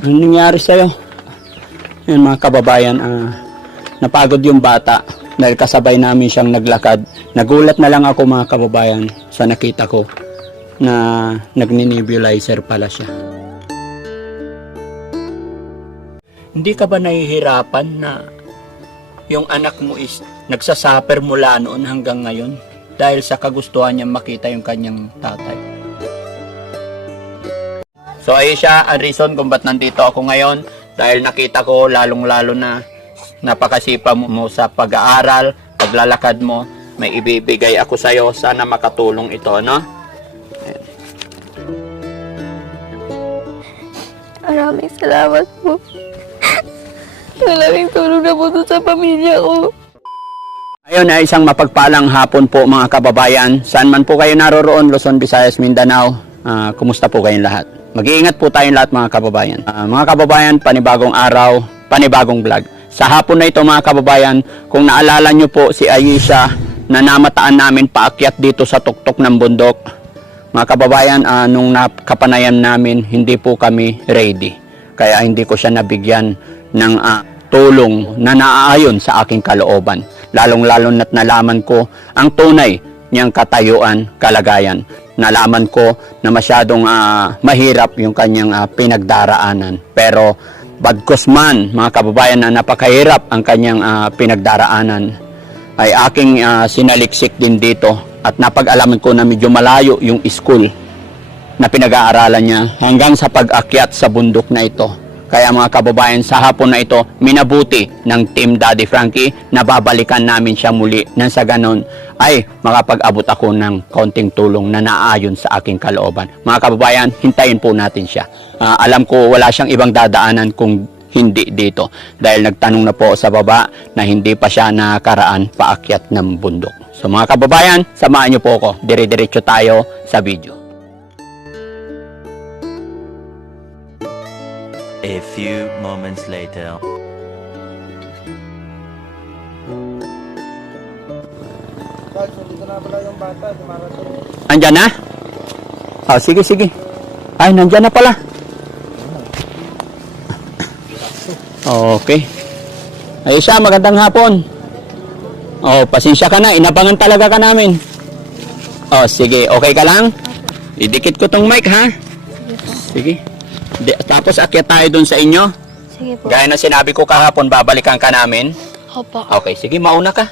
Ano nangyari sa'yo? Yan mga kababayan, napagod yung bata dahil kasabay namin siyang naglakad. Nagulat na lang ako mga kababayan sa nakita ko na nagni-nebulizer pala siya. Hindi ka ba nahihirapan na yung anak mo is nagsasuffer mula noon hanggang ngayon dahil sa kagustuhan niya makita yung kanyang tatay? So ayun siya ang reason kung ba't nandito ako ngayon, dahil nakita ko lalong-lalo na napakasipa mo sa pag-aaral, paglalakad mo, may ibibigay ako sa'yo. Sana makatulong ito, no? Maraming salamat po. Maraming tulong na po sa pamilya ko. Ayun na isang mapagpalang hapon po mga kababayan. Saan man po kayo naroroon, Luzon, Visayas, Mindanao, kumusta po kayong lahat? Mag-iingat po tayong lahat mga kababayan. Mga kababayan, panibagong araw, panibagong vlog. Sa hapon na ito mga kababayan, kung naalala nyo po si Ayesha na namataan namin paakyat dito sa tuktok ng bundok. Mga kababayan, nung nakapanayan namin, hindi po kami ready. Kaya hindi ko siya nabigyan ng tulong na naaayon sa aking kalooban. Lalong-lalo na't nalaman ko ang tunay niyang katayuan, kalagayan. Nalaman ko na masyadong mahirap yung kanyang pinagdaraanan. Pero bagkus man, mga kababayan, na napakahirap ang kanyang pinagdaraanan, ay aking sinaliksik din dito at napag-alaman ko na medyo malayo yung school na pinag-aaralan niya hanggang sa pag-akyat sa bundok na ito. Kaya mga kababayan, sa hapon na ito, minabuti ng Team Daddy Frankie na babalikan namin siya muli nang sa ganon ay makapag-abot ako ng konting tulong na naayon sa aking kalooban. Mga kababayan, hintayin po natin siya. Alam ko wala siyang ibang dadaanan kung hindi dito dahil nagtanong na po sa baba na hindi pa siya nakaraan paakyat ng bundok. So mga kababayan, samahan niyo po ako. Dire-diretso tayo sa video. A few moments later. Nandyan na? Oh, sige, sige. Ay, nandyan na pala. Okay. Ay siya, magandang hapon. Oh, pasensya ka na. Inabangan talaga ka namin. Oh, sige. Okay ka lang? Idikit ko tong mic, ha? Sige. Tapos akyat tayo dun sa inyo. Sige po. Gaya na sinabi ko kahapon, babalikan ka namin. Opo. Okay, sige, mauna ka.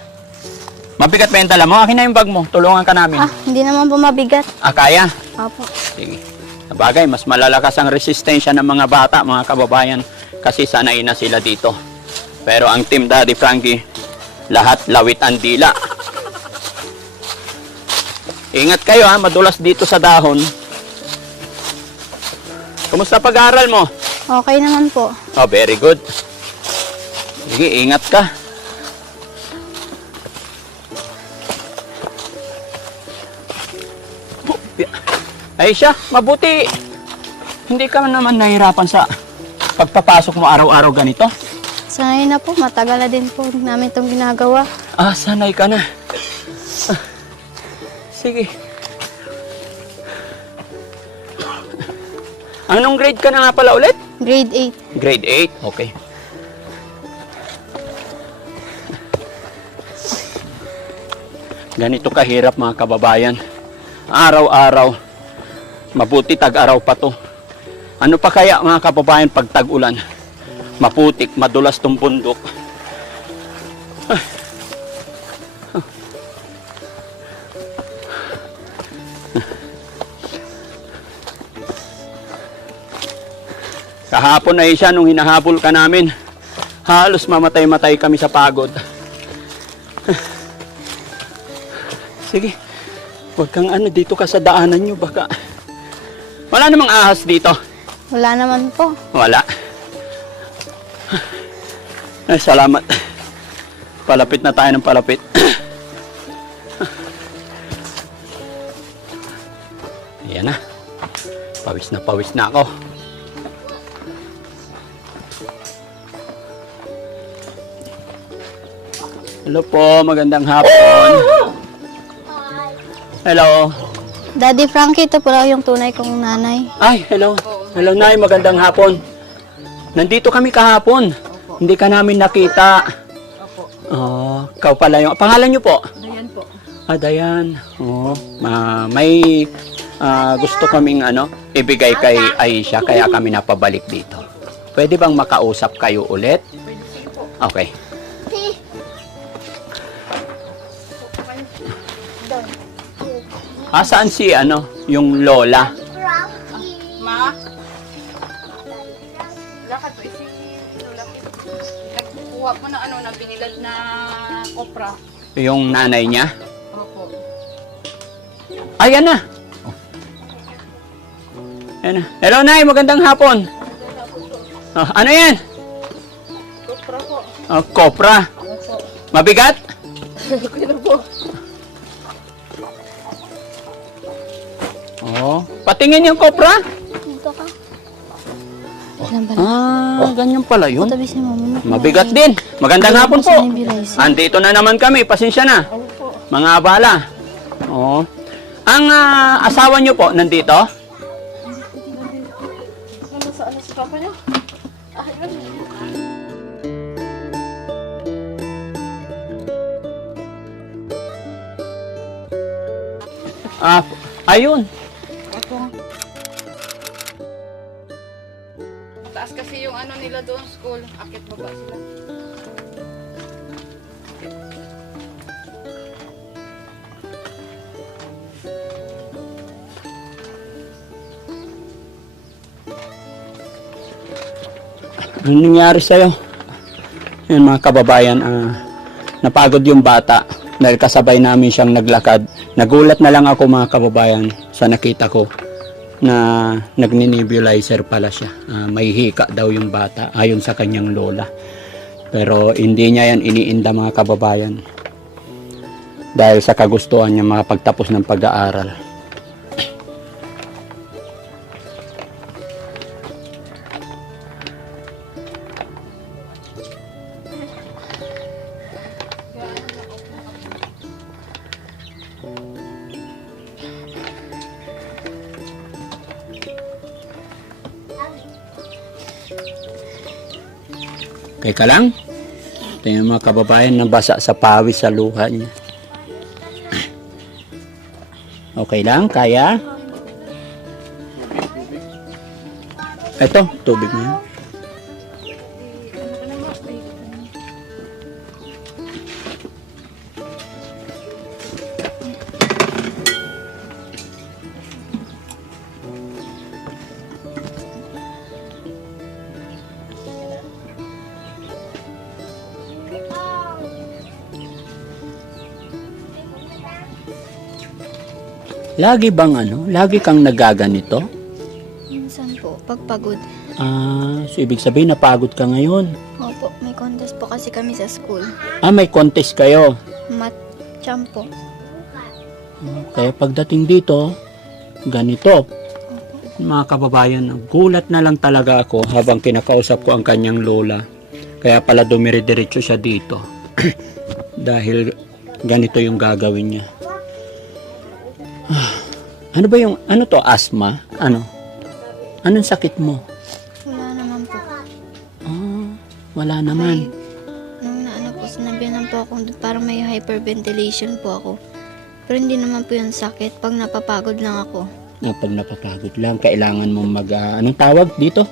Mabigat ba yung dala mo? Akin na yung bag mo. Tulungan ka namin. Hindi naman po mabigat. Kaya? Opo. Sige. Sabagay, mas malalakas ang resistensya ng mga bata, mga kababayan, kasi sanay na sila dito. Pero ang Team Daddy Frankie, lahat lawit ang dila. Ingat kayo ha, madulas dito sa dahon. Kumusta pag-aaral mo? Okay naman po. Oh, very good. Sige, ingat ka. Ay siya, mabuti. Hindi ka naman nahihirapan sa pagpapasok mo araw-araw ganito? Sanay na po. Matagal na din po namin itong ginagawa. Sanay ka na. Sige. Anong grade ka na nga pala ulit? Grade 8. Grade 8, okay. Ganito kahirap mga kababayan. Araw-araw. Mabuti tag-araw pa to. Ano pa kaya mga kababayan pag tag-ulan? Maputik, madulas tong bundok. Kahapon na siya nung hinahabol ka namin. Halos mamatay-matay kami sa pagod. Sige. Huwag kang dito ka sa daanan nyo. Baka wala namang ahas dito. Wala naman po. Wala. Ay, salamat. Palapit na tayo ng palapit. Ayan na. Pawis na ako. Hello po, magandang hapon. Hello. Daddy Frankie, ito po lang yung tunay kong nanay. Ay, hello. Hello, Nay, magandang hapon. Nandito kami kahapon. Hindi ka namin nakita. Opo. Oh, ikaw pala yung... Pangalan niyo po? Dayan po. Dayan. Oh, may gusto kaming ibigay kay Aisha kaya kami napabalik dito. Pwede bang makausap kayo ulit? Okay. Saan si yung lola? Ma? Lakad po. Nagkukuha po na na binilad na kopra. Yung nanay niya? Opo. Ayan na. Ayan na. Hello, Nay. Magandang hapon. Ano yan? Kopra po. Kopra. Opo. Mabigat? Kilo po. Patingin yung kopra? Dito ka. Ilan ba? Ganyan pala yun. Tabi si mama. Mabigat din. Magandang hapon po. Nebulizer. Andito na naman kami. Pasensya na. Opo. Mga abala. Ang asawa niyo po nandito? Ano sa papa niyo? Ayun. Ayun. Opo. Taas kasi yung nila doon school. Akit baba sila. Ano nangyari sa'yo? Yan mga kababayan, napagod yung bata dahil kasabay namin siyang naglakad. Nagulat na lang ako mga kababayan sa nakita ko na nagni-nebulizer pala siya. May hika daw yung bata ayon sa kanyang lola. Pero hindi niya yan iniinda mga kababayan dahil sa kagustuhan niya makapagtapos ng pag-aaral. Teka lang. Ito yung mga kababayan na basa sa pawis sa luha niya. Okay lang? Kaya? Ito, tubig niya. Lagi bang lagi kang nagaganito? Minsan po, pagpagod. So ibig sabihin napagod ka ngayon. Opo, may contest po kasi kami sa school. May contest kayo. Math champ po. Kaya pagdating dito, ganito. Mga kababayan, gulat na lang talaga ako habang kinakausap ko ang kanyang lola. Kaya pala dumire-diretso siya dito. Dahil ganito yung gagawin niya. Ano ba yung, asthma? Anong sakit mo? Wala naman po. Wala naman. Nung po, sinabihan po ako, parang may hyperventilation po ako. Pero hindi naman po yung sakit pag napapagod lang ako. Pag napapagod lang, kailangan mo anong tawag dito?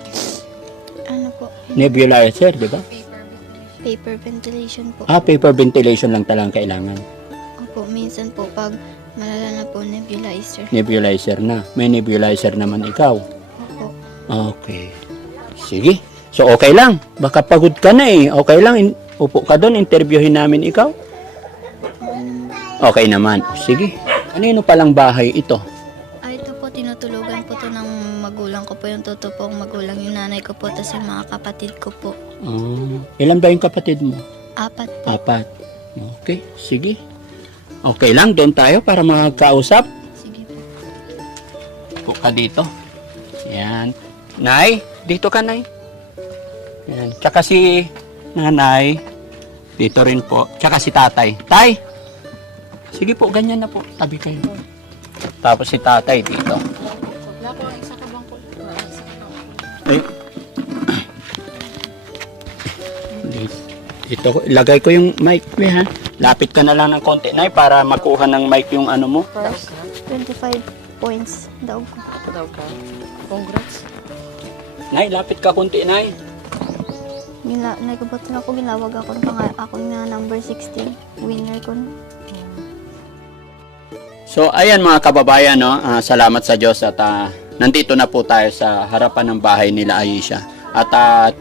Ano po? Nebulizer, di ba? Paper ventilation po. Paper ventilation lang talagang kailangan. Opo, minsan po pag malala na po nebulizer. Nebulizer na. May nebulizer naman ikaw. Opo. Okay. Sige. So, okay lang. Baka pagod ka na eh. Okay lang. Upo ka doon. Interviewin namin ikaw. Okay naman. Sige. Kanino palang bahay ito? Ito po, tinutulugan po to ng magulang ko po. Yung totoo pong magulang. Yung nanay ko po, tapos yung mga kapatid ko po. Ilan ba yung kapatid mo? 4 po. 4. Okay. Sige. Okay lang. Doon tayo para magkausap. Sige po. Upo ka dito. Yan. Nay, dito ka, Nay. Yan. Tsaka si nanay, dito rin po. Tsaka si tatay. Tay! Sige po, ganyan na po. Tabi kayo. Tapos si tatay dito. Wala po, isa ka bang po? Ay. Ito, ilagay ko yung mic, ha? Lapit ka na lang ng konti, Nay, para makuha ng mic yung ano mo. First, 25 points daw ko. Daw ka. Congrats. Nay, lapit ka konti, Nay. Nagabot na ako, ginawag ako ako na number 16. Winner ko na. So, ayan mga kababayan, no? Salamat sa Diyos at nandito na po tayo sa harapan ng bahay nila Aisha. At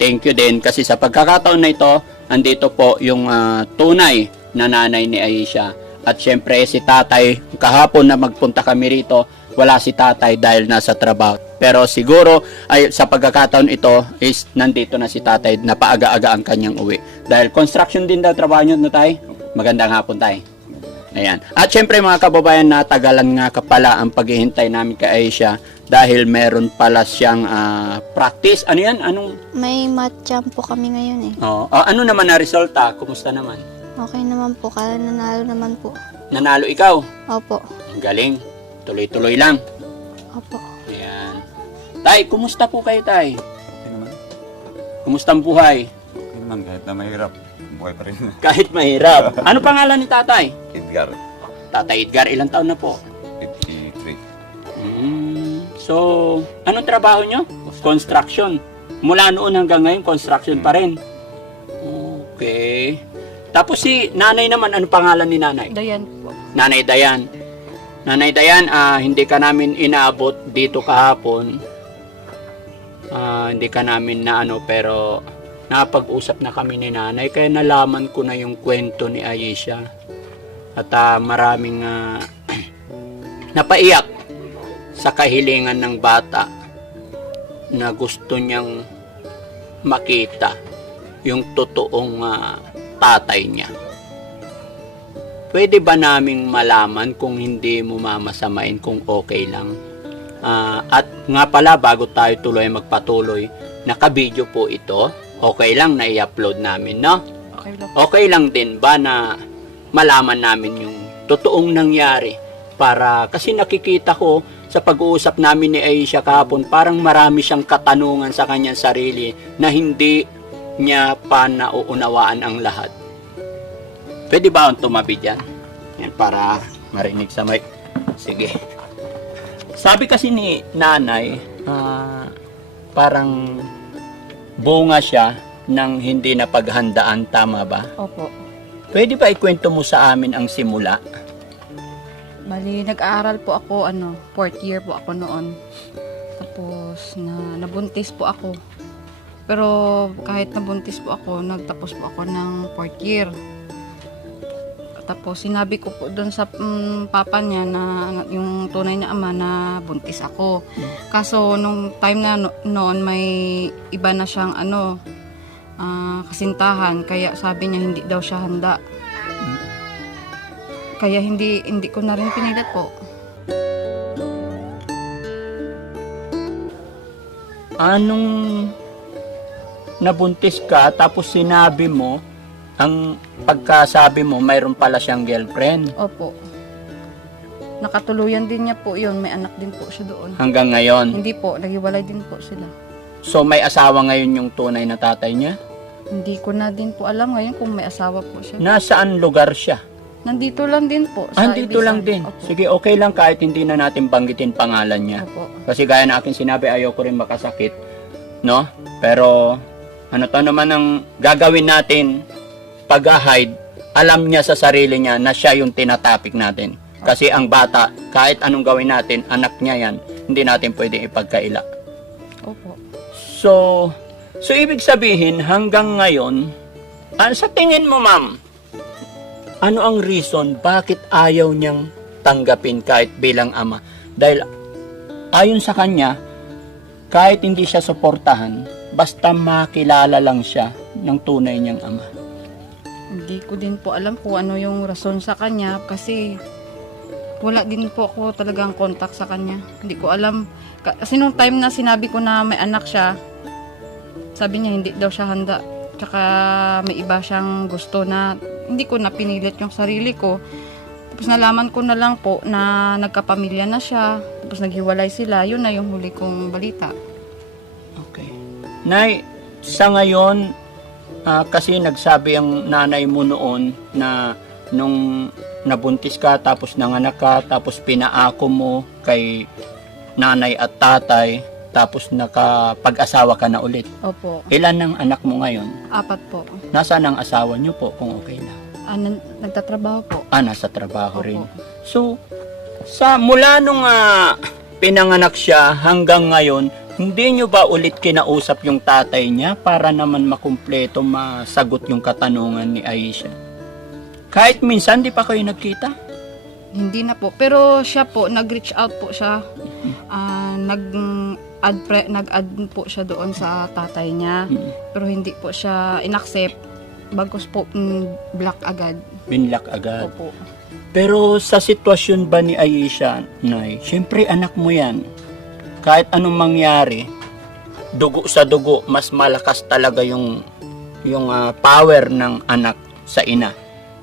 thank you din kasi sa pagkakataon na ito, andito po yung tunay na nanay ni Aisha. At syempre si tatay, kahapon na magpunta kami rito, wala si tatay dahil nasa trabaho. Pero siguro ay sa pagkakataon ito is nandito na si tatay, napaaga-aga ang kanyang uwi. Dahil construction din daw trabaho nyo, no tay? Magandang hapon tay. Ayan. At syempre mga kababayan, natagalan nga ka pala ang paghihintay namin kay Aisha dahil meron pala siyang practice. Ano yan? Anong? May math champ po kami ngayon eh. Oh, ano naman na resulta? Kumusta naman? Okay naman po, kaya nanalo naman po. Nanalo ikaw? Opo. Ang galing. Tuloy-tuloy lang. Opo. Ayan. Tay, kumusta po kayo, Tay? Okay naman. Kumusta ang buhay? Okay naman, kahit na mahirap, buhay pa rin. Kahit mahirap. Ano pangalan ni tatay? Edgar, Tatay Edgar, ilang taon na po? 53. So, anong trabaho nyo? Construction. Mula noon hanggang ngayon, construction pa rin. Okay. Tapos si nanay naman, ano pangalan ni nanay? Dayan po. Nanay Dayan. Nanay Dayan, hindi ka namin inaabot dito kahapon. Hindi ka namin na ano, pero napag-usap na kami ni nanay, kaya nalaman ko na yung kwento ni Aisha. At maraming napaiyak sa kahilingan ng bata na gusto niyang makita yung totoong tatay niya. Pwede ba naming malaman kung hindi mo mamasamain kung okay lang? At nga pala, bago tayo tuloy magpatuloy, naka-video po ito. Okay lang na i-upload namin, no? Okay lang. Okay lang din ba na malaman namin yung totoong nangyari? Para, kasi nakikita ko sa pag-uusap namin ni Aisha kahapon, parang marami siyang katanungan sa kanyang sarili na hindi niya pa nauunawaan ang lahat. Pwede ba akong tumabi dyan? Yan, para marinig sa mic. Sige. Sabi kasi ni nanay, parang bunga siya ng hindi napaghandaan, tama ba? Opo. Pwede ba ikwento mo sa amin ang simula? Bali, nag-aaral po ako, 4th year po ako noon. Tapos, nabuntis po ako. Pero, kahit nabuntis po ako, nagtapos po ako ng 4th year. Tapos, sinabi ko po doon sa papa niya na yung tunay na ama na buntis ako. Kaso, nung time na noon, may iba na siyang kasintahan. Kaya sabi niya, hindi daw siya handa. Kaya hindi ko na rin pinilit po. Anong nabuntis ka tapos sinabi mo, ang pagkasabi mo mayroon pala siyang girlfriend? Opo. Nakatuluyan din niya po yun. May anak din po siya doon. Hanggang ngayon? Hindi po. Naghiwalay din po sila. So may asawa ngayon yung tunay na tatay niya? Hindi ko na din po alam ngayon kung may asawa po siya. Nasaan lugar siya? Nandito lang din po. Dito Ibiza. lang din. Opo. Sige, okay lang kahit hindi na natin banggitin pangalan niya. Opo. Kasi gaya na akin sinabi, ayoko rin makasakit. No? Pero, ano to naman ang gagawin natin pag-hide, alam niya sa sarili niya na siya yung tinatapik natin. Kasi ang bata, kahit anong gawin natin, anak niya yan, hindi natin pwedeng ipagkaila. Opo. So ibig sabihin, hanggang ngayon, sa tingin mo ma'am, ano ang reason bakit ayaw niyang tanggapin kahit bilang ama? Dahil ayon sa kanya, kahit hindi siya suportahan, basta makilala lang siya ng tunay niyang ama. Hindi ko din po alam kung ano yung rason sa kanya kasi wala din po ako talagang contact sa kanya. Hindi ko alam. Kasi nung time na sinabi ko na may anak siya, sabi niya hindi daw siya handa. Tsaka may iba siyang gusto na hindi ko na pinilit yung sarili ko. Tapos nalaman ko na lang po na nagkapamilya na siya. Tapos naghiwalay sila. Yun na yung huli kong balita. Okay. Nay, sa ngayon, Kasi nagsabi ang nanay mo noon na nung nabuntis ka, tapos nanganak ka, tapos pinaako mo kay nanay at tatay, tapos nakapag-asawa ka na ulit. Opo. Ilan ang anak mo ngayon? 4 po. Nasaan ang asawa niyo po kung okay lang? Nagtatrabaho po. Nasa trabaho rin. Opo. So, mula nung pinanganak siya hanggang ngayon, hindi nyo ba ulit kinausap yung tatay niya para naman makumpleto masagot yung katanungan ni Aisha? Kahit minsan, di pa kayo nagkita? Hindi na po. Pero siya po, nag-reach out po siya. Nag-add po siya doon sa tatay niya. Pero hindi po siya in-accept. Bagos po, block agad. Binlock agad. Opo. Pero sa sitwasyon ba ni Aisha, Nay, syempre anak mo yan. Kahit anong mangyari, dugo sa dugo, mas malakas talaga yung power ng anak sa ina.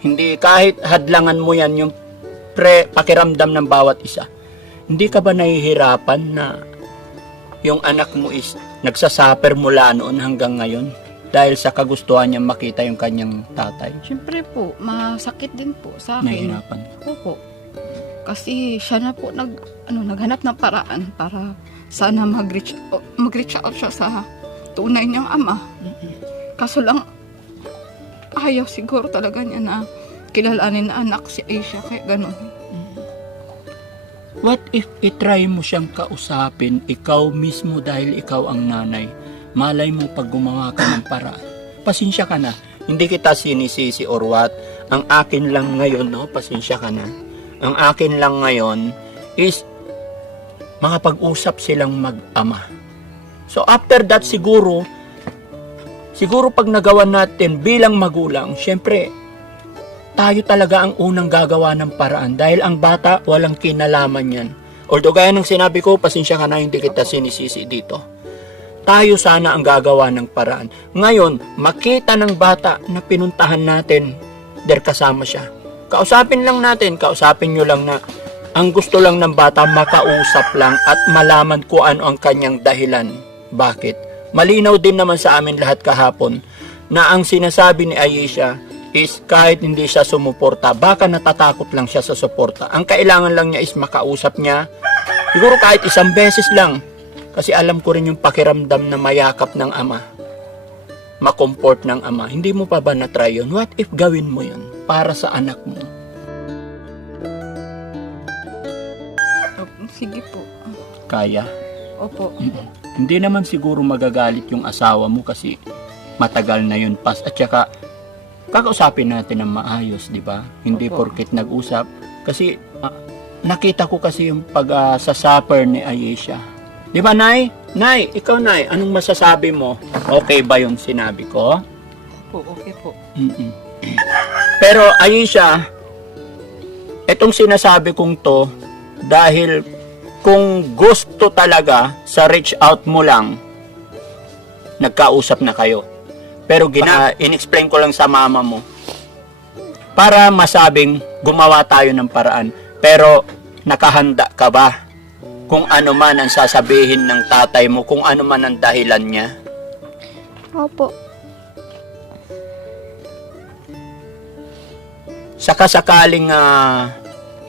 Hindi, kahit hadlangan mo yan, yung pakiramdam ng bawat isa. Hindi ka ba nahihirapan na yung anak mo is nagsasuffer mula noon hanggang ngayon? Dahil sa kagustuhan niya makita yung kanyang tatay. Siyempre po, masakit din po sa akin. Nahihirapan. Opo. Kasi siya na po naghanap ng paraan para sana mag-reach out siya sa tunay niyang ama. Kaso lang, ayaw siguro talaga niya na kilalanin na anak si Aisha, kaya ganun. What if itry mo siyang kausapin, ikaw mismo dahil ikaw ang nanay? Malay mo pag gumawa ka ng paraan. Pasensya ka na. Hindi kita sinisisi or what. Ang akin lang ngayon, pasensya ka na. Ang akin lang ngayon is makapag-usap silang mag-ama. So after that siguro pag nagawa natin bilang magulang, syempre, tayo talaga ang unang gagawa ng paraan dahil ang bata walang kinalaman yan. Although gaya ng sinabi ko, pasensya ka na, hindi kita sinisisi dito. Tayo sana ang gagawa ng paraan. Ngayon, makita ng bata na pinuntahan natin, kasama siya. Kausapin nyo lang na ang gusto lang ng bata makausap lang at malaman kung ano ang kanyang dahilan. Bakit? Malinaw din naman sa amin lahat kahapon na ang sinasabi ni Aisha is kahit hindi siya sumuporta, baka natatakot lang siya sa suporta. Ang kailangan lang niya is makausap niya, siguro kahit isang beses lang. Kasi alam ko rin yung pakiramdam na mayakap ng ama, makomport ng ama. Hindi mo pa ba na-try yun? What if gawin mo yun para sa anak mo? Sige po. Kaya? Opo. Hindi naman siguro magagalit yung asawa mo kasi matagal na yun pas. At saka, kakausapin natin ng maayos, di ba? Hindi Opo. porkit nag-usap. Kasi, nakita ko kasi yung pag-sasuffer ni Aisha. Di ba, Nay? Nay, ikaw, Nay, anong masasabi mo? Okay ba yung sinabi ko? Opo, okay po. Pero, Aisha, itong sinasabi kong to, dahil kung gusto talaga sa reach out mo lang, nagkausap na kayo. Pero in-explain ko lang sa mama mo para masabing gumawa tayo ng paraan. Pero nakahanda ka ba? Kung ano man ang sasabihin ng tatay mo, kung ano man ang dahilan niya. Opo. Saka-sakaling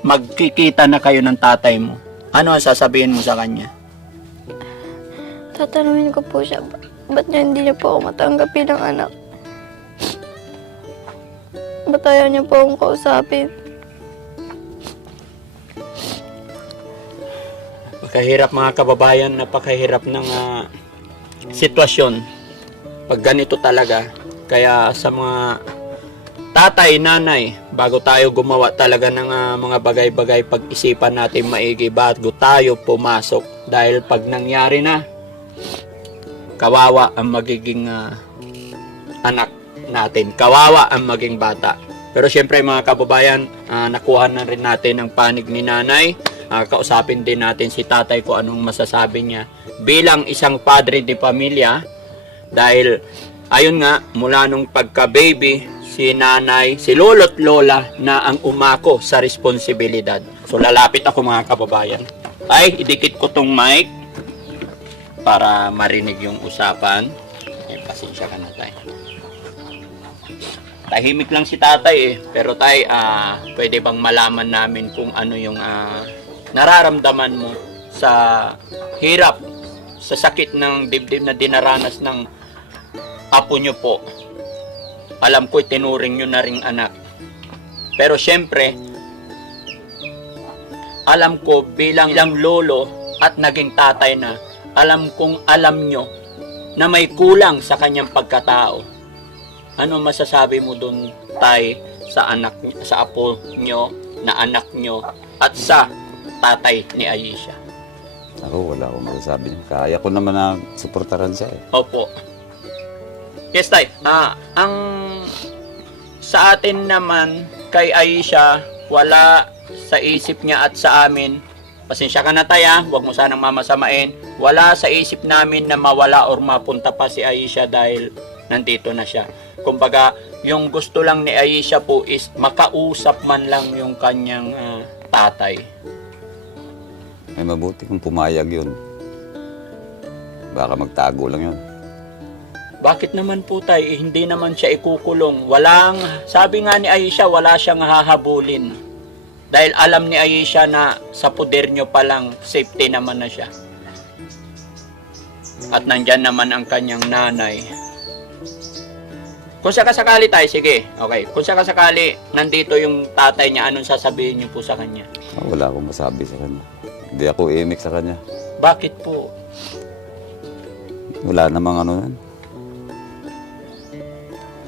magkikita na kayo ng tatay mo, ano ang sasabihin mo sa kanya? Tatanungin ko po siya, ba't hindi niya po ako matanggap bilang anak? Ba't ayaw niya po akong kausapin? Napakahirap mga kababayan, napakahirap ng sitwasyon pag ganito talaga. Kaya sa mga tatay, nanay, bago tayo gumawa talaga ng mga bagay-bagay, pag-isipan natin maigi bago tayo pumasok. Dahil pag nangyari na, kawawa ang magiging anak natin, kawawa ang maging bata. Pero syempre mga kababayan, nakuha na rin natin ang panig ni nanay. Kausapin din natin si tatay kung anong masasabi niya bilang isang padre de pamilya. Dahil ayun nga, mula nung pagka-baby, si nanay, si lolo't lola na ang umako sa responsibilidad. So lalapit ako mga kababayan. Ay, idikit ko tong mic para marinig yung usapan. Pasensya ka na tayo. Tahimik lang si tatay eh. Pero tay, pwede bang malaman namin kung ano yung nararamdaman mo sa hirap, sa sakit ng dibdib na dinaranas ng apo nyo po? Alam ko, tinuring nyo na ring anak. Pero syempre, alam ko bilang lolo at naging tatay na, alam kong alam nyo na may kulang sa kanyang pagkatao. Ano masasabi mo dun, tay, sa anak, sa apo nyo, na anak nyo, at sa tatay ni Aisha? Ako, wala akong masasabi. Kaya ko naman na suportaran siya eh. Opo. Yes, tay. Ang sa atin naman, kay Aisha, wala sa isip niya at sa amin, pasensya ka na tay, huwag mo sanang mamasamain, wala sa isip namin na mawala or mapunta pa si Aisha dahil nandito na siya. Kumbaga, yung gusto lang ni Aisha po is makausap man lang yung kanyang tatay. May mabuti kung pumayag yun. Baka magtago lang yun. Bakit naman po tay, hindi naman siya ikukulong? Sabi nga ni Aisha, wala siyang hahabulin. Dahil alam ni Aisha na sa poder nyo palang safety naman na siya. At nandyan naman ang kanyang nanay. Kung sakasakali tayo, sige, okay. Kung sakasakali, nandito yung tatay niya, anong sasabihin niyo po sa kanya? Wala akong masabi sa kanya. Hindi ako imik sa kanya. Bakit po? Wala namang ano yan.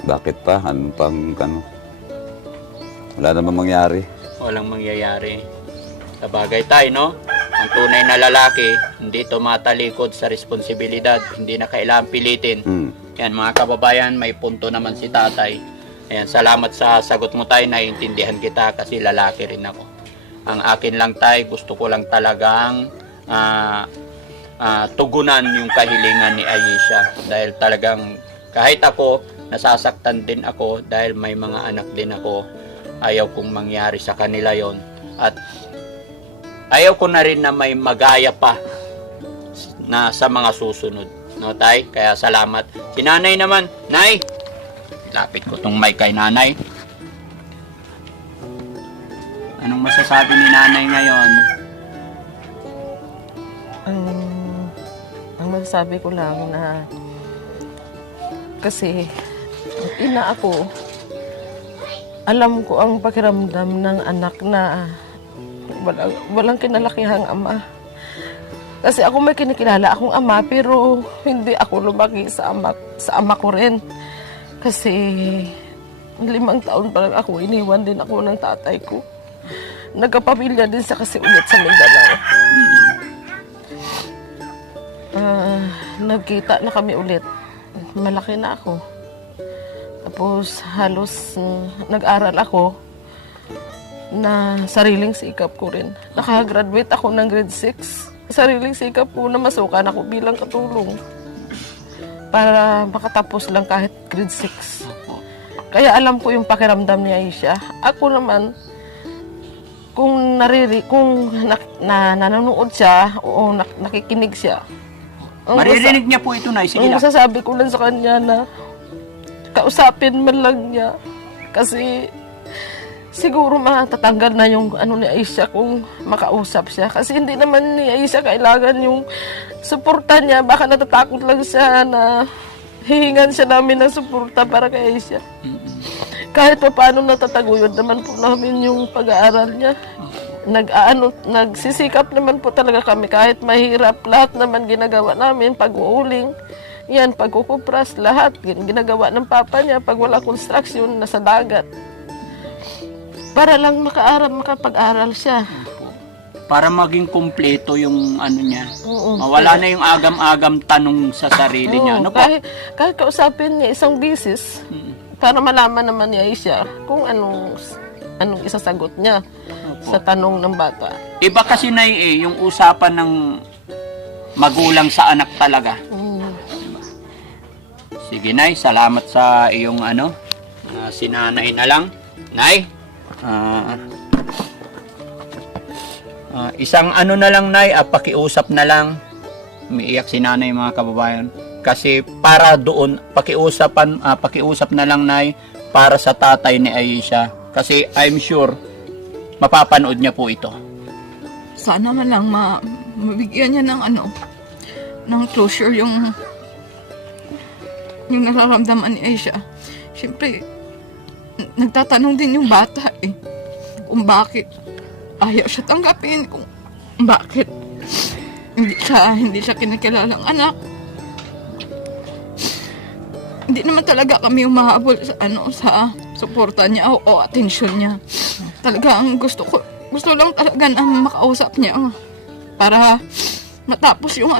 Bakit pa? Ano pang ano? Wala namang mangyari. Walang mangyayari. Sa bagay tayo, no? Ang tunay na lalaki, hindi tumatalikod sa responsibilidad. Hindi na kailangan pilitin. Yan, mga kababayan, may punto naman si tatay. Ayan, salamat sa sagot mo tayo. Naiintindihan kita kasi lalaki rin ako. Ang akin lang tayo, gusto ko lang talagang tugunan yung kahilingan ni Aisha. Dahil talagang kahit ako, nasasaktan din ako dahil may mga anak din ako. Ayaw kong mangyari sa kanila yon. At ayaw ko na rin na may magaya pa na sa mga susunod. No, tay? Kaya salamat. Si nanay naman. Nay! Lapit ko tong mic kay nanay. Anong masasabi ni nanay ngayon? Ang masasabi ko lang na kasi ina ako, alam ko ang pakiramdam ng anak na walang kinalakihang ama. Kasi ako may kinikilala akong ama pero hindi ako lumaki sa ama ko rin. Kasi 5 taon pa lang ako, iniwan din ako ng tatay ko. Nagkapamilya din sa kasi ulit sa Mindanao. Nagkita na kami ulit. Malaki na ako. Tapos halos nag-aral ako na sariling sikap ko rin. Nakagraduate ako ng grade 6. Sariling sikap ko na masukan ako bilang katulong para makatapos lang kahit grade 6. Kaya alam ko yung pakiramdam ni Aisha. Ako naman, kung nanonood siya o nakikinig siya, Maririnig niya po ito, Nay. Sige lang. masasabi ko lang sa kanya na kausapin man lang niya. Kasi siguro matatanggal na yung ano ni Aisha kung makausap siya. Kasi hindi naman ni Aisha kailangan yung suporta niya. Baka natatakot lang siya na hihingan siya namin ng suporta para kay Aisha. Kahit pa paano natataguyod naman po namin yung pag-aaral niya. Nagsisikap naman po talaga kami kahit mahirap. Lahat naman ginagawa namin, pag-uuling, yan, pagkukupras, lahat ginagawa ng papa niya pag wala construction, nasa dagat. Para lang makapag-aral siya. Para maging kumpleto yung ano niya. Oo. Mawala na yung agam-agam tanong sa sarili niya. Ano po? Kahit kausapin niya isang bisis, para malaman naman ni Aisha kung anong isasagot niya sa tanong ng bata. Iba kasi, Nay, yung usapan ng magulang sa anak talaga. Sige, Nay, salamat sa iyong sinanay na lang. Nay, isang na lang, Nay, pakiusap na lang. Umiiyak si nanay, mga kababayan. Kasi para doon, pakiusap na lang, Nay, para sa tatay ni Aisha. Kasi I'm sure, mapapanood niya po ito. Sana man lang mabigyan niya ng ng closure yung nararamdaman ni Aisha. Siyempre, nagtatanong din yung bata kung bakit ayaw siya tanggapin, kung bakit hindi siya kinikilalang anak. Hindi naman talaga kami umahabol sa suporta niya o atensyon niya. Talaga ang gusto lang talaga na makausap niya para matapos yung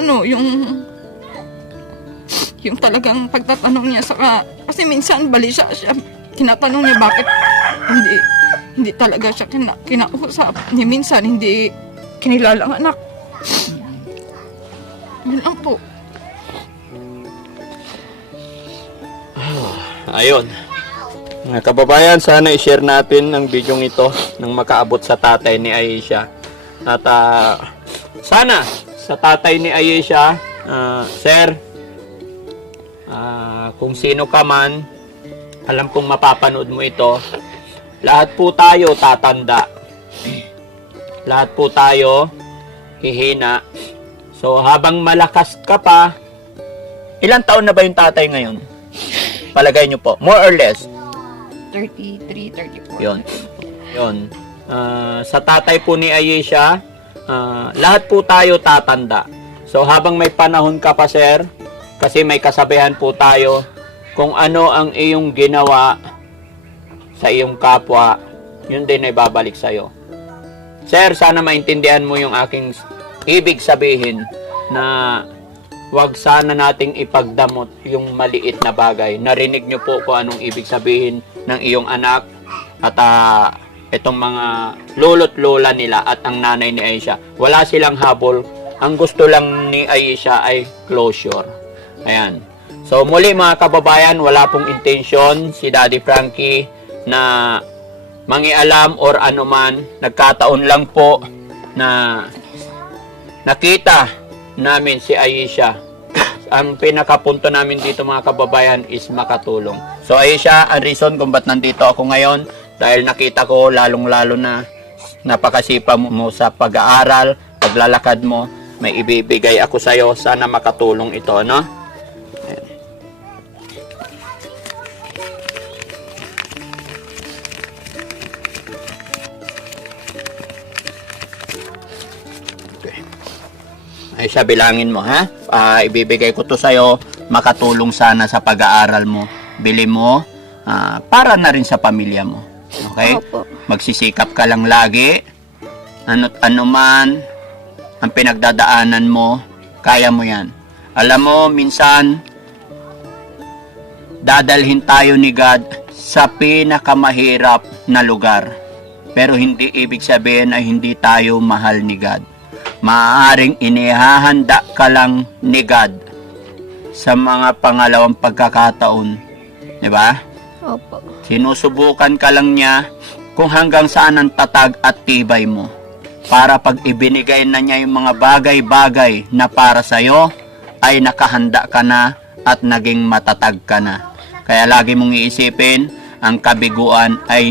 yung talagang pagtatanong niya kasi minsan balisa siya, tinatanong niya bakit hindi talaga siya kinausap ni, minsan hindi kinilalang anak. Yun lang po. Ayun. Mga kababayan, sana i-share natin ang video ito nang makaabot sa tatay ni Aisha. At sana sa tatay ni Aisha, sir, kung sino ka man, alam kong mapapanood mo ito. Lahat po tayo tatanda. Lahat po tayo hihina. So habang malakas ka pa, ilang taon na ba yung tatay ngayon? Palagay nyo po, more or less. 33, 34. Yun. Sa tatay po ni Aisha, lahat po tayo tatanda. So habang may panahon ka pa, sir, kasi may kasabihan po tayo, kung ano ang iyong ginawa sa iyong kapwa, yun din ay babalik sa'yo. Sir, sana maintindihan mo yung aking ibig sabihin na wag sana nating ipagdamot yung maliit na bagay. Narinig nyo po kung anong ibig sabihin ng iyong anak at itong mga lolo't lola nila at ang nanay ni Aisha. Wala silang habol. Ang gusto lang ni Aisha ay closure. Ayan. So muli mga kababayan, wala pong intention si Daddy Frankie na mangialam or anuman. Nagkataon lang po na nakita namin si Aisha. Ang pinakapunto namin dito mga kababayan is makatulong. So Aisha, ang reason kung ba't nandito ako ngayon, dahil nakita ko lalong-lalo na napakasipa mo sa pag-aaral, paglalakad mo, may ibibigay ako sa'yo. Sana makatulong ito, no? Ayan. Okay. Aisha, bilangin mo, ha? Ibibigay ko to sa'yo, makatulong sana sa pag-aaral mo. Bili mo, para na rin sa pamilya mo. Okay? Opo. Magsisikap ka lang lagi. Ano't ano man ang pinagdadaanan mo, kaya mo yan. Alam mo, minsan, dadalhin tayo ni God sa pinakamahirap na lugar. Pero hindi ibig sabihin ay hindi tayo mahal ni God. Maaaring inihahanda ka lang ni God sa mga pangalawang pagkakataon. Diba? Opo. Sinusubukan ka lang niya kung hanggang saan ang tatag at tibay mo. Para pag ibinigay na niya yung mga bagay-bagay na para sa'yo, ay nakahanda ka na at naging matatag ka na. Kaya lagi mong iisipin, ang kabiguan ay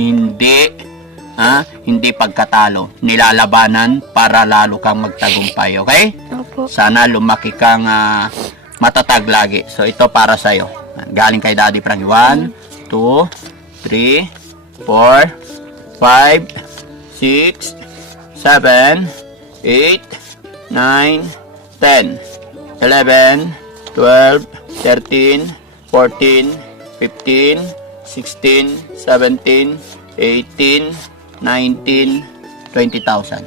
hindi pagkatalo. Nilalabanan para lalo kang magtagumpay. Okay? Opo. Sana lumaki kang matatag lagi. So ito para sa'yo. Galing kay Daddy Frankie. 1, 2, 3, 4, 5, 6, 7, 8, 9, 10, 11, 12, 13, 14, 15, 16, 17, 18, 19, 20,000.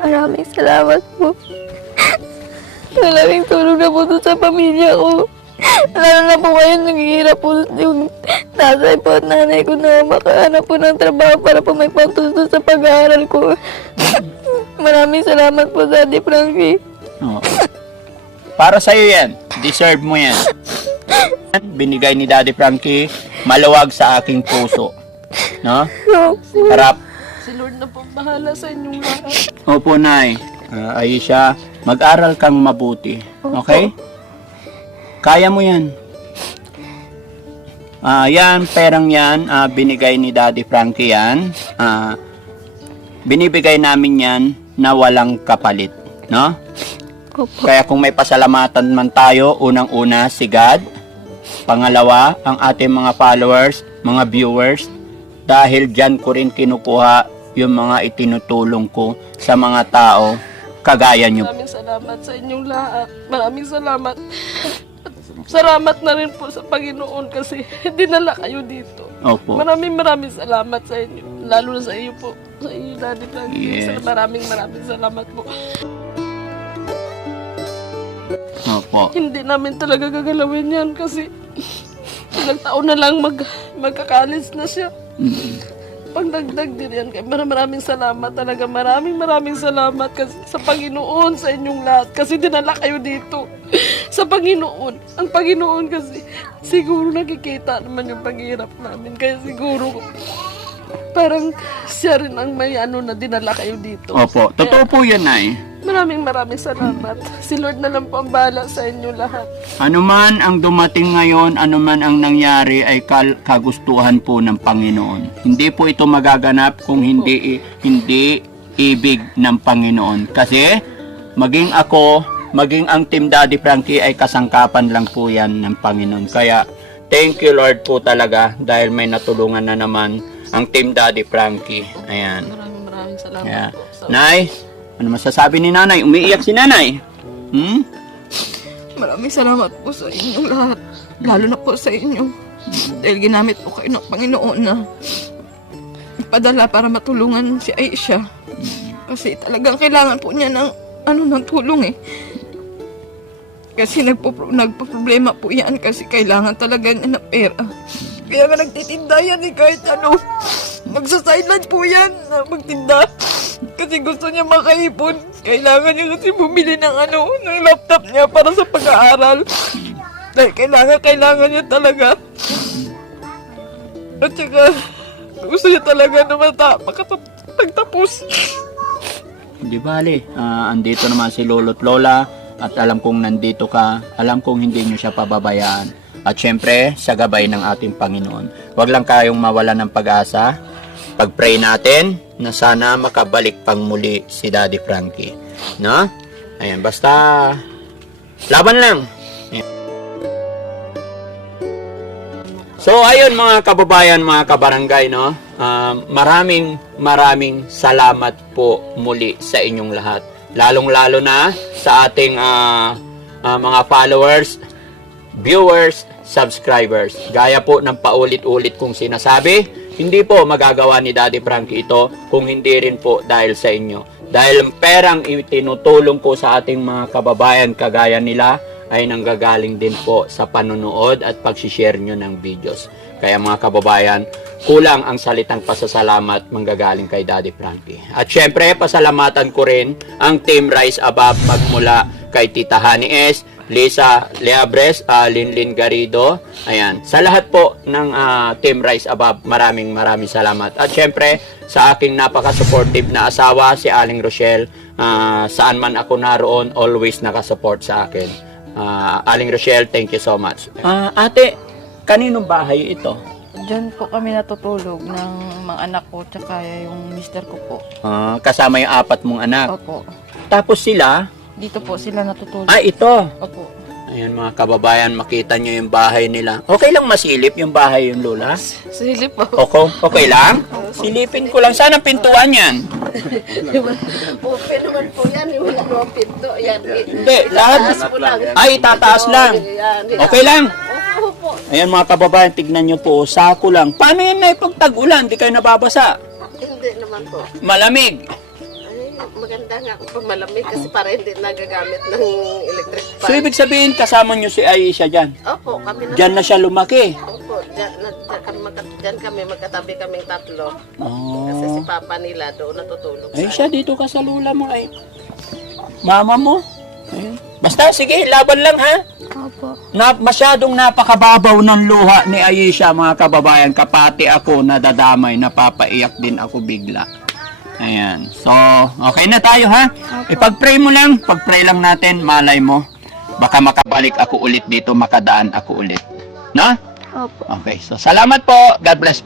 Maraming salamat po. Malaking tulong na po sa pamilya ko. Lalo na po kayo naghihirap po yung tatay po at nanay ko na makahanap po ng trabaho para po may pangtustos sa pag-aaral ko. Maraming salamat po, Daddy Frankie. Oh. Para sa'yo yan. Deserve mo yan. Binigay ni Daddy Frankie, maluwag sa aking puso. No? Harap. Si Lord na po bahala sa inyong lahat. Opo, Nay. Aisha, Mag-aral kang mabuti. Okay? Kaya mo yan. Yan, perang yan, binigay ni Daddy Frankie yan. Binibigay namin yan na walang kapalit. No? Opo. Kaya kung may pasalamatan man tayo, unang-una si God. Pangalawa, ang ating mga followers, mga viewers. Dahil dyan ko rin kinukuha yung mga itinutulong ko sa mga tao kagaya nyo. Maraming salamat sa inyong lahat. Maraming salamat. Salamat na rin po sa Panginoon kasi dinala kayo dito. Opo. Maraming salamat sa inyo. Lalo na sa iyo po. Sa iyo, Daddy Frankie. Yes. Maraming salamat po. Opo. Hindi namin talaga gagalawin yan kasi ilang taon na lang magkakalis na siya. Pagdagdag din yan. Kaya maraming salamat talaga. Maraming salamat kasi sa Panginoon, sa inyong lahat. Kasi dinala kayo dito. Sa Panginoon. Ang Panginoon kasi siguro nakikita naman yung paghihirap namin. Kaya siguro parang siya rin ang may na dinala kayo dito. Opo. Totoo po yan, Nay. Maraming salamat. Si Lord na lang po ang bahala sa inyo lahat. Ano man ang dumating ngayon, ano man ang nangyari ay kagustuhan po ng Panginoon. Hindi po ito magaganap kung hindi ibig ng Panginoon. Kasi maging ako, maging ang Team Daddy Frankie ay kasangkapan lang po yan ng Panginoon. Kaya thank you Lord po talaga dahil may natulungan na naman ang Team Daddy Frankie. Ayan. Maraming salamat Yeah. po. Nay, ano masasabi ni Nanay? Umiiyak si Nanay. Maraming salamat po sa inyong lahat. Lalo na po sa inyo. Dahil ginamit po kayo ng Panginoon na ipadala para matulungan si Aisha. Kasi talagang kailangan po niya ng tulong eh. Kasi nagpo-problema po yan kasi kailangan talaga niya ng pera. Kaya nga nagtitinda yan eh kahit ano. Magsa-sideline po yan na magtinda. Kasi gusto niya makaipon. Kailangan niya kasi bumili ng laptop niya para sa pag-aaral. Dahil kailangan niya talaga. At saka, gusto niya talaga na makapagtapos. Di bale, andito naman si Lolo't Lola at alam kong nandito ka, alam kong hindi nyo siya pababayaan. At syempre, sa gabay ng ating Panginoon. Huwag lang kayong mawala ng pag-asa. Pag-pray natin na sana makabalik pang muli si Daddy Frankie. No? Ayan, basta laban lang. Ayan. So, ayun mga kababayan, mga kabarangay, no? Maraming salamat po muli sa inyong lahat. Lalong-lalo na sa ating mga followers, viewers, subscribers. Gaya po ng paulit-ulit kong sinasabi, hindi po magagawa ni Daddy Frankie ito kung hindi rin po dahil sa inyo. Dahil ang perang itinutulong ko sa ating mga kababayan kagaya nila ay nanggagaling din po sa panonood at pag-share nyo ng videos. Kaya mga kababayan, kulang ang salitang pasasalamat manggagaling kay Daddy Frankie. At syempre, pasalamatan ko rin ang Team Rise Above magmula kay Tita Honey S, Lisa Leabres, Linlin Garrido. Ayan. Sa lahat po ng Team Rise Above, maraming salamat. At syempre, sa aking napaka-supportive na asawa, si Aling Rochelle, saan man ako naroon, always nakasupport sa akin. Aling Rochelle, thank you so much. Ate, kaninong bahay ito? Diyan po kami natutulog ng mga anak ko tsaka yung mister ko po. Kasama yung 4 mong anak. Opo. Tapos sila, Dito po sila natutulog. ito. Opo. Ayan mga kababayan, makita nyo yung bahay nila. Okay lang masilip yung bahay yung Lola? Silip po. Okay lang? Silipin ko lang. Saan ang pintuan yan? Open naman po yan. Wala naman pinto. Yan. Hindi, lahat. Ay, tataas lang. Okay lang? Opo. Ayan mga kababayan, tignan nyo po. Sako lang. Paano yan na pag tag-ulan? Di kayo nababasa? Hindi naman po. Malamig. Ay, maganda nga kung malamig kasi para hindi nagagamit ng electric fan. So, ibig sabihin, kasama nyo si Aisha dyan. Opo, kami na. Dyan na siya lumaki. Opo, dyan kami magkatabi kaming 3. Kasi si Oh. papa nila doon natutulog. Aisha, dito ka sa lula mo ay. Mama mo. Ayun. Basta, sige, laban lang ha. Opo. Masyadong napakababaw ng luha ni Aisha, mga kababayan. Kapati ako nadadamay, napapaiyak din ako bigla. Ayan. So, okay na tayo ha? Ipag-pray mo lang. Pag-pray lang natin, malay mo. Baka makabalik ako ulit dito, makadaan ako ulit. No? Opo. Okay. So, salamat po. God bless po.